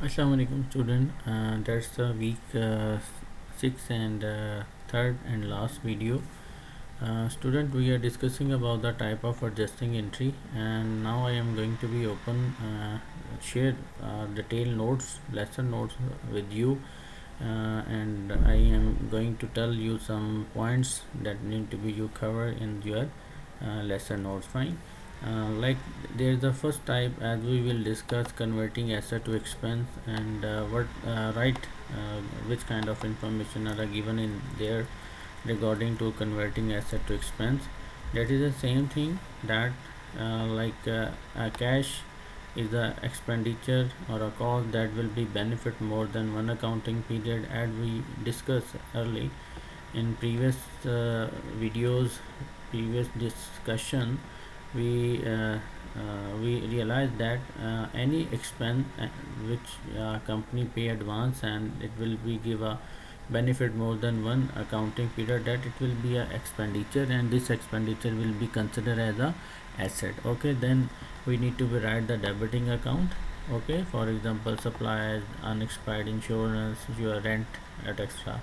Assalamu alaikum student. That's the week 6 and third and last video. Student, we are discussing about the type of adjusting entry, and now I am going to be share detailed notes, lesson notes with you, and I am going to tell you some points that need to be you cover in your lesson notes. Fine. Like there's the first type, as we will discuss converting asset to expense, and what which kind of information are given in there regarding to converting asset to expense. That is the same thing that a cash is a expenditure or a cost that will be benefit more than one accounting period, as we discussed early in previous videos, previous discussion. We uh, uh, we realized that any expense which company pay advance, and it will be give a benefit more than one accounting period, that it will be a expenditure, and this expenditure will be considered as a asset. Okay, then we need to be write the debiting account. Okay, for example, supplies, unexpired insurance, your rent, etc.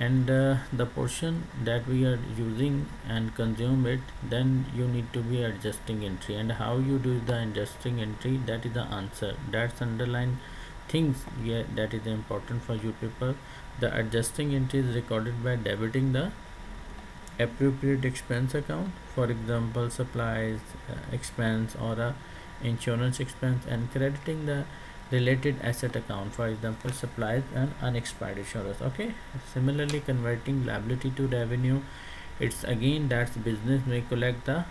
And the portion that we are using and consume it, then you need to be adjusting entry. And how you do the adjusting entry, that is the answer, that's underline things. Yeah, that is important for you people. The adjusting entry is recorded by debiting the appropriate expense account, for example supplies expense or a insurance expense, and crediting the related asset account, for example supplies and unexpired insurance. Okay, similarly converting liability to revenue, it's again that's business may collect the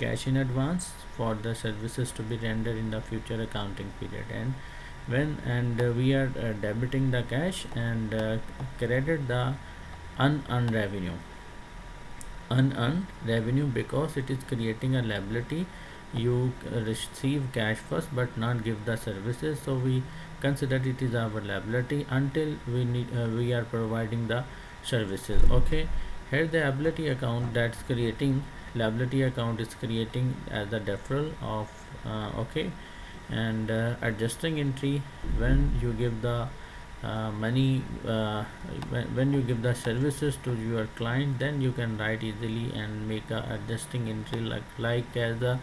cash in advance for the services to be rendered in the future accounting period, and when and we are debiting the cash and credit the unearned revenue. Unearned revenue, because it is creating a liability. You receive cash first but not give the services, so we consider it is our liability until we are providing the services. Okay, here the ability account that's creating liability account is creating as a deferral of okay, and adjusting entry, when you give the money when you give the services to your client, then you can write easily and make a adjusting entry like as a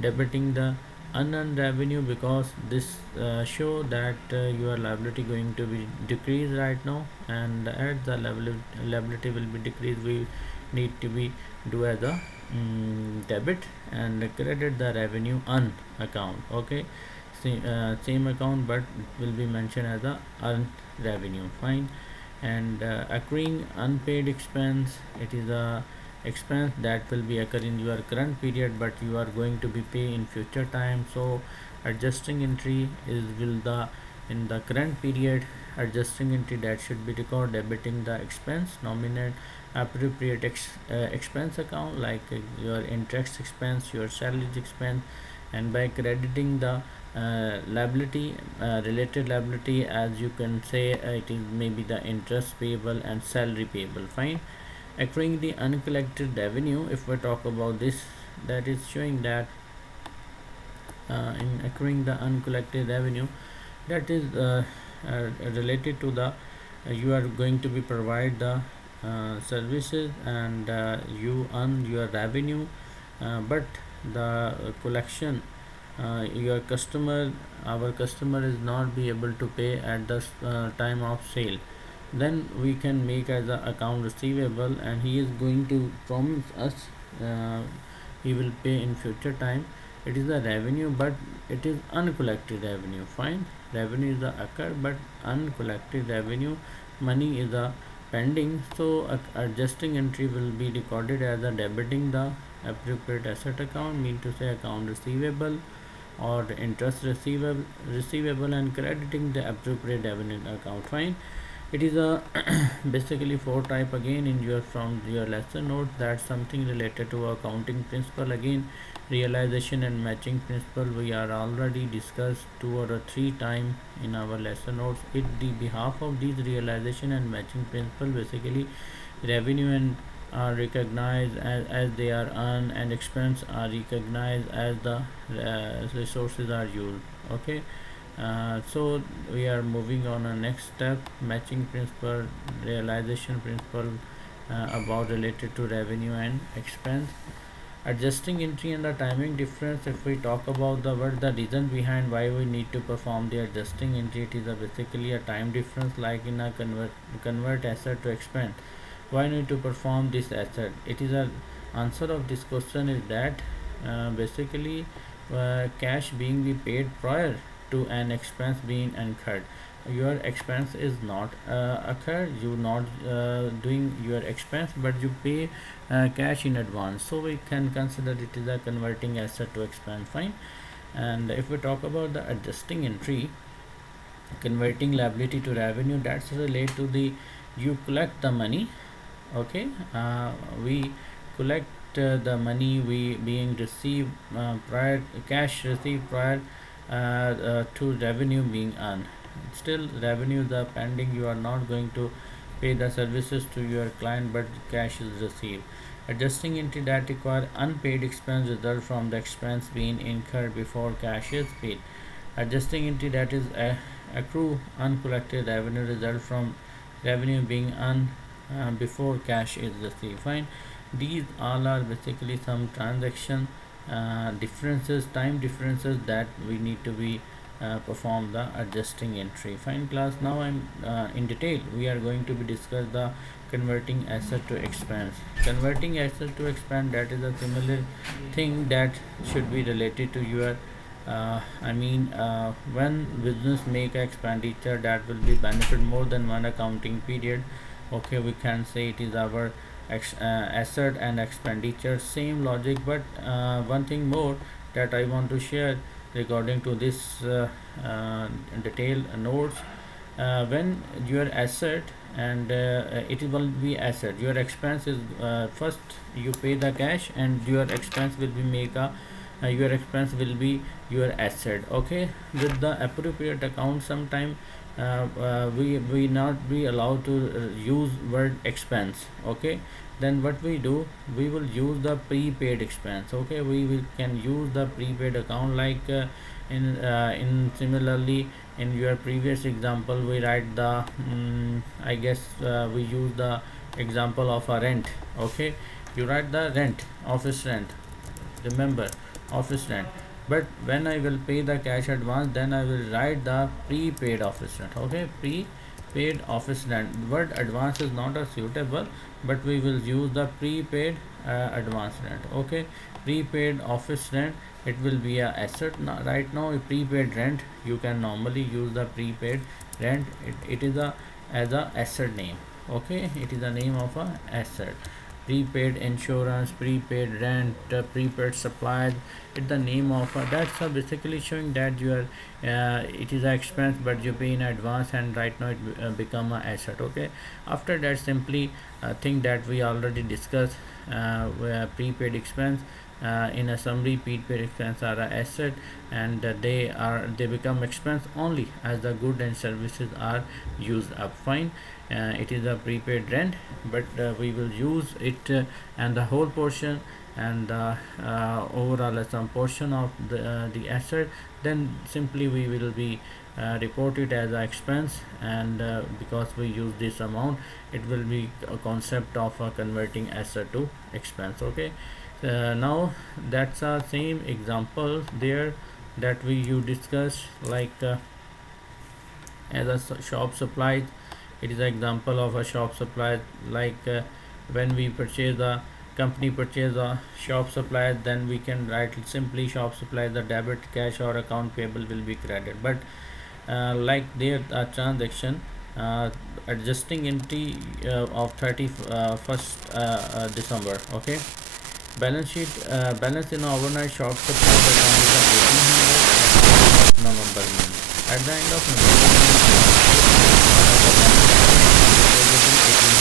debiting the unearned revenue, because this show that your liability going to be decreased right now, and as the liability will be decreased, we need to be do as a debit and credit the revenue on account. Okay, same account, but it will be mentioned as a earned revenue. Fine. And accruing unpaid expense, it is a expense that will be occur in your current period, but you are going to be pay in future time. So adjusting entry is will the in the current period. Adjusting entry that should be record debiting the expense, nominate appropriate expense account, like your interest expense, your salary expense, and by crediting the liability, related liability, as you can say, it is maybe the interest payable and salary payable. Fine. Accruing the uncollected revenue, if we talk about this, that is showing that in accruing the uncollected revenue, that is related to the you are going to be provide the services, and you earn your revenue, but the collection, your customer our customer is not be able to pay at the time of sale, then we can make as a account receivable, and he is going to promise us uh, he will pay in future time. It is the revenue, but it is uncollected revenue. Fine. Revenue is the occur, but uncollected revenue, money is the pending. So adjusting entry will be recorded as a debiting the appropriate asset account, mean to say account receivable or interest receivable, and crediting the appropriate revenue account. Fine. It is a basically four type again in your from your lesson note. That's something related to accounting principle. Again, realization and matching principle we are already discussed two or three time in our lesson notes. It the behalf of these realization and matching principle, basically revenue and are recognized as they are earned, and expense are recognized as the resources are used. Okay, So we are moving on a next step, matching principle, realization principle, about related to revenue and expense. Adjusting entry and the timing difference. If we talk about the reason behind why we need to perform the adjusting entry, it is basically a time difference, like in a convert asset to expense. Why need to perform this asset? It is a answer of this question is that basically cash being be paid prior to an expense being incurred. Your expense is not occurred, you not doing your expense, but you pay cash in advance, so we can consider it is a converting asset to expense. Fine. And if we talk about the adjusting entry, converting liability to revenue, that's relate to the you collect the money. Okay. We collect the money we being received prior, cash received prior to revenue being earned. Still revenues are pending, you are not going to pay the services to your client, but cash is received. Adjusting entry that require unpaid expense result from the expense being incurred before cash is paid. Adjusting entry that is accrue uncollected revenue result from revenue being earned before cash is received. Fine. These all are basically some transaction differences, time differences that we need to be perform the adjusting entry. Fine class. Now I'm in detail we are going to be discuss the converting asset to expense. Converting asset to expense, that is a similar thing that should be related to your when business make expenditure that will be benefit more than one accounting period. Okay, we can say it is our asset and expenditure, same logic, but one thing more that I want to share regarding to this detail notes. When your asset and it will be asset, your expense is first you pay the cash and your expense will be make a your expense will be your asset. Okay, with the appropriate account sometime we not be allowed to use word expense. Okay, then what we do, we will use the prepaid expense. Okay, we will can use the prepaid account, like in similarly in your previous example we write the I guess we use the example of a rent. Okay, you write the rent, office rent, remember, office rent. But when I will pay the cash advance, then I will write the prepaid office rent. Okay, prepaid office rent. Word advance is not a suitable, but we will use the prepaid advance rent. Okay, prepaid office rent, it will be a asset. Now, right now prepaid rent, you can normally use the prepaid rent. It is a as a asset name. Okay, it is a name of a asset. Prepaid insurance, prepaid rent, prepaid supplies, it's the name of that's basically showing that you are it is an expense but you pay in advance, and right now it become a asset. Okay, after that simply thing that we already discussed, where prepaid expense, in a summary, prepaid expense are a asset, and they become expense only as the good and services are used up. Fine. It is a prepaid rent, but we will use it and the whole portion and the overall some portion of the asset, then simply we will be report it as a expense, and because we use this amount, it will be a concept of converting asset to expense. Okay, now that's a same example there that we you discussed, like as a shop supplies. It is an example of a shop supply, like when we purchase the company purchase a shop supply, then we can write simply shop supply, the debit cash or account payable will be credited. But like their transaction, adjusting entry of 31st December. Okay, balance sheet, balance in overnight shop supply account is 1800 November month. At the end of November, approximately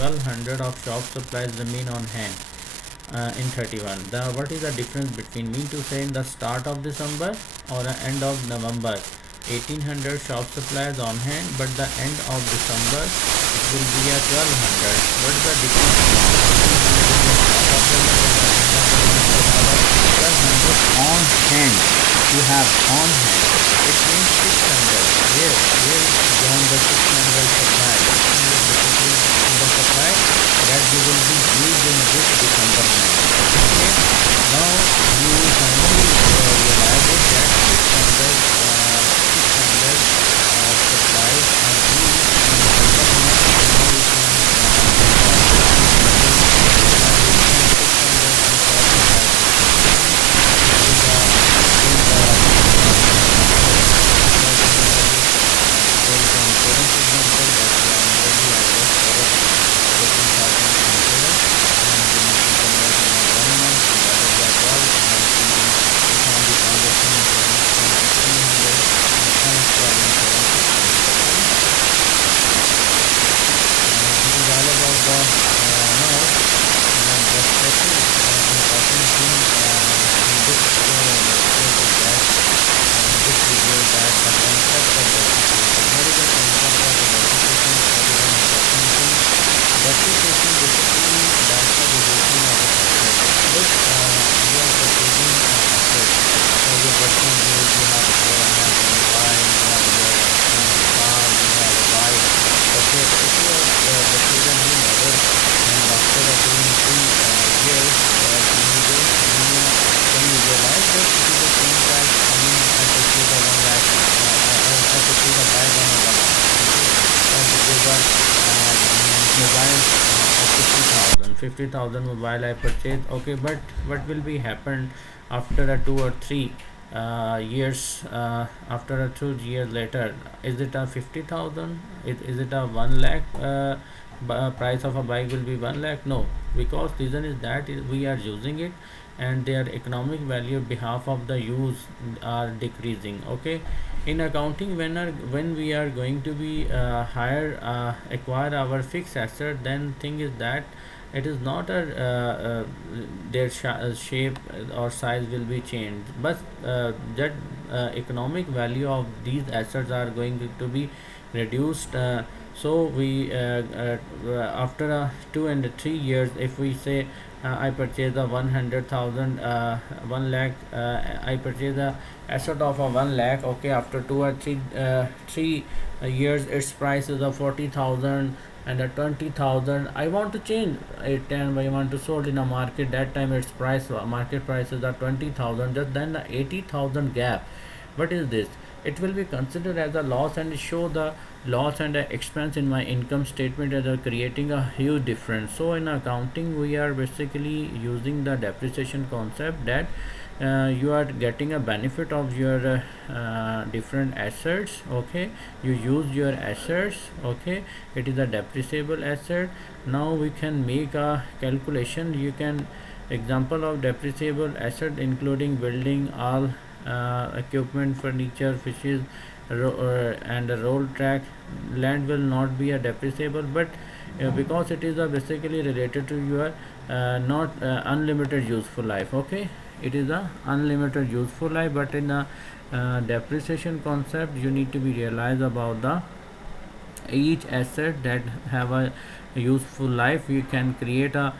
1200 of shop supplies remain on hand in 31. What is the difference between, mean to say in the start of December or end of November? 1800 shop supplies on hand, but the end of December it will be a 1200. What is the difference now? 1200 on hand. You have on hand. it means 600. Where beyond the 600 supply, 600 basically the supply that we will be used in this December month. Okay, now you finally realize it that 600 supplies are used in December month. Now you can mobile 50,000 mobile I purchased. Okay, but what will be happen after a 2 or 3 years, after a 2 years later? Is it a 50,000? Is it a 1 lakh? Price of a bike will be 1 lakh? No, because reason is that we are using it and their economic value behalf of the use are decreasing. Okay, in accounting, when we are going to be acquire our fixed asset, then thing is that it is not a their shape or size will be changed, but that economic value of these assets are going to be reduced. So we after 2 and 3 years, if we say I purchase a 100,000 1 lakh, I purchase a asset of a 1 lakh. Okay, after 2 or 3 years its price is a 40,000 and a 20,000. I want to change it and I want to sold in a market. That time its price, market price is a 20,000. Just then the 80,000 gap. What is this? It will be considered as a loss and show the loss and expense in my income statement as a creating a huge difference. So in accounting we are basically using the depreciation concept, that you are getting a benefit of your different assets. Okay, you use your assets. Okay, it is a depreciable asset. Now we can make a calculation. You can example of depreciable asset including building, all equipment, furniture, fishes, and a roll track. Land will not be a depreciable, but because it is basically related to your not unlimited useful life. Okay, it is a unlimited useful life, but in a depreciation concept you need to be realized about the each asset that have a useful life. You can create a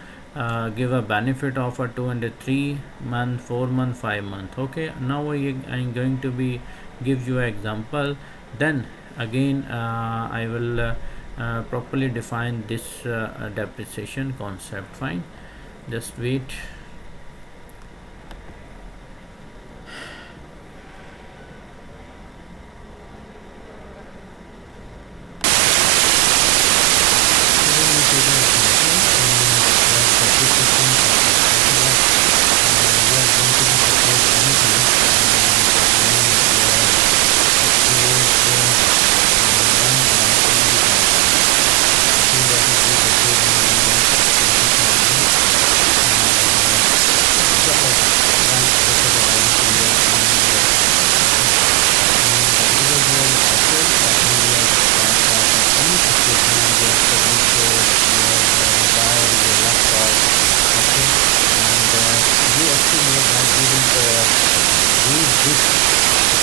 give a benefit of a 203 month, 4 month, 5 month. Okay, now I'm going to be give you an example. Then again I will properly define this depreciation concept. Fine, just wait.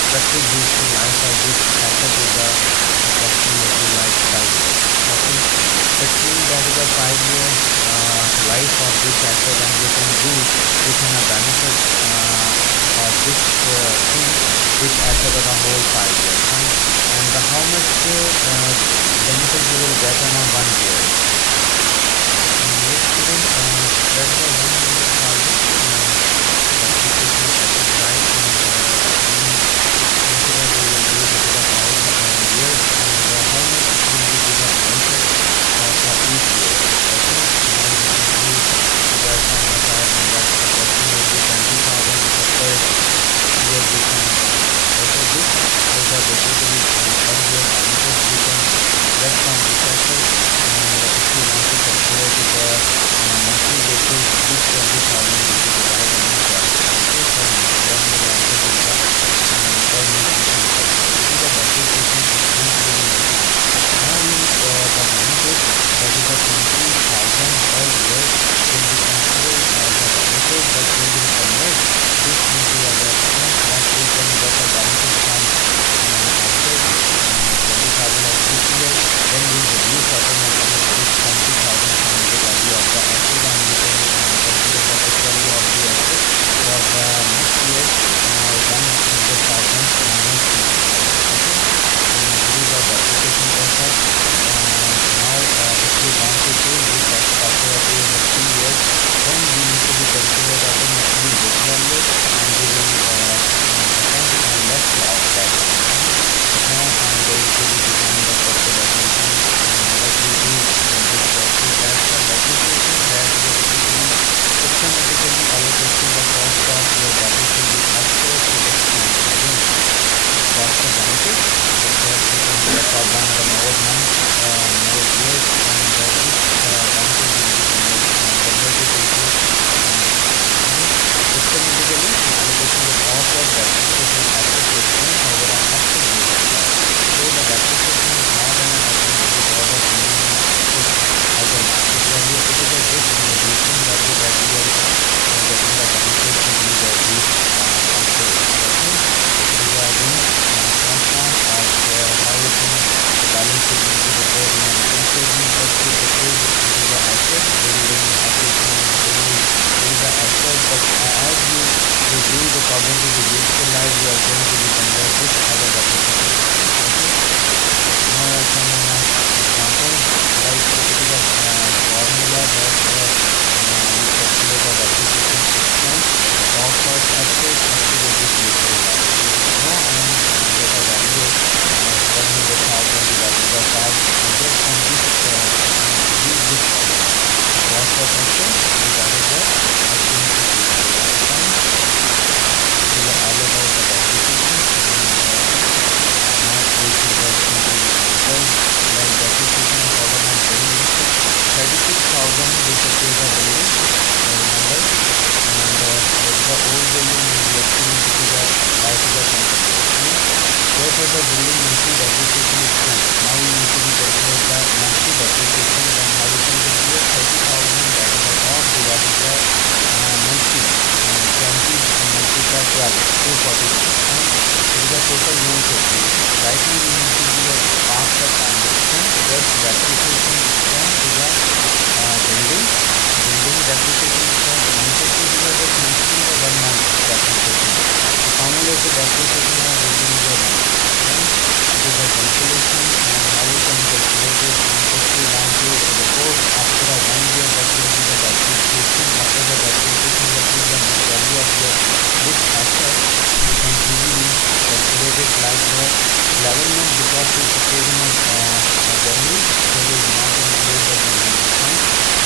Expected useful life of this asset is the approximately life cycle. Okay, it means that is a 5 year life of this asset, and we can do within a benefit of this thing this asset for the whole 5 years, fine. And the how much benefit you will get on a 1 year. Yes, student, that's the 100,000 depreciation asset, right? And consider we will use it for the 5 years, and how much it will be give a benefit for each year. Okay, now you can see that from the side, and that's approximately 20,000 is the first year we can okay, this is the basically 1 year benefit we can get from this asset. And if you want to calculate it on a monthly basis, this 20,000 will be divided on 12, okay, per month, then we will also give the per month we can calculate. This is the depreciation expense we need to do. Now we the benefit, that is the 20,000 per year, will be considered as a benefit, but we will convert this into our expense. Once we can get a benefit from asset 20,000 of this year, then we will reduce automatically this 20,000 from the value of the asset, and we can calculate the book value of the asset for the next year 100,000 minus 20,000. Okay, this is the depreciation concept. Now if we want to change this after a period of 2 years, then we need to be calculate automatically book value, and we will depend on left that. Now I'm going to be define the proper definition what we do in this process. That's the depreciation, that is basically systematically allocating the cost of your depreciated asset to the school. Again, that's the benefit because you can get for one or more months, more years, and this benefit will be converted into systematically allocating the cost of depreciated asset to school over an asset base of time. So the depreciation is not an automatic order of minimum asset as a market value. It is a just reducing value that we are getting the benefit to use of these assets. Okay, this is again short form of how we can the balance sheet will be prepared in an income statement. First we prepare this is the asset, building, equipment, machinery. This is the asset, but as you use according to the useful life, you are going to be convert this as a depreciation expense. Okay, now I come on an example, like it is a formula that we calculate the depreciation expense, cost of asset up to the this useful life. You know, and get a value of 100,000 divided by 5, and just from this use this formula, cost of asset divided by estimated useful life. Fine. This is all about the depreciation. And now we should get into example like depreciation of overnight building asset. 36,000 we purchase a building, remember, and that is the old building, and we estimate it is a life is a 20 years. Fine. Therefore the building monthly depreciation is 2. Now we need to be calculate the monthly depreciation. Then how we can calculate 30,000, that is the cost, divided by monthly 20 multiply 12, 246. Fine. It is a total 150. Right now we need to do a pass the transaction. Just depreciation expense is a building depreciation expense 150, is a just mentioning the 1 month depreciation. The cumulative depreciation of building is a 150. Fine. It is a calculation, and how we can calculate it. And if we want to report after a 1 year, what will be the depreciation, after the depreciation, what will be the net value of your this asset, we can easily calculate it like the 11 months, because we purchase in a January, so we will not include the building. Fine.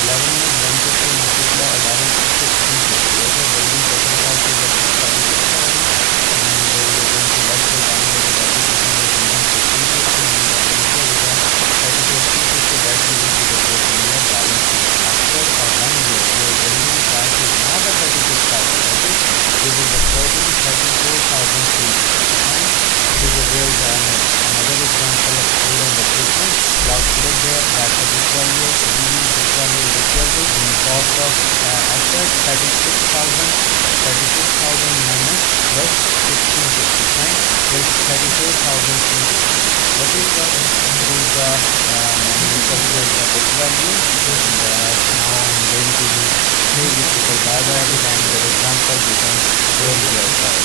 11 months 150 multiply 11 is 350. Okay, building total cost is at 646,000, and we are going to let's say cumulative depreciation is 150, and the total is a 34,350 that we will be reporting in your balance sheet. After a 1 year, your building price is not a 36,000. Okay, we will report in 34,350. Fine. This is there is another example of student equipment. Now click there, that's the book value. We use book value is equal to cost of asset 36,000 minus plus 1650. Fine. Is 34,350. What is the we calculate the book value. And now I'm going to be say this because by the time the example we can go yourself.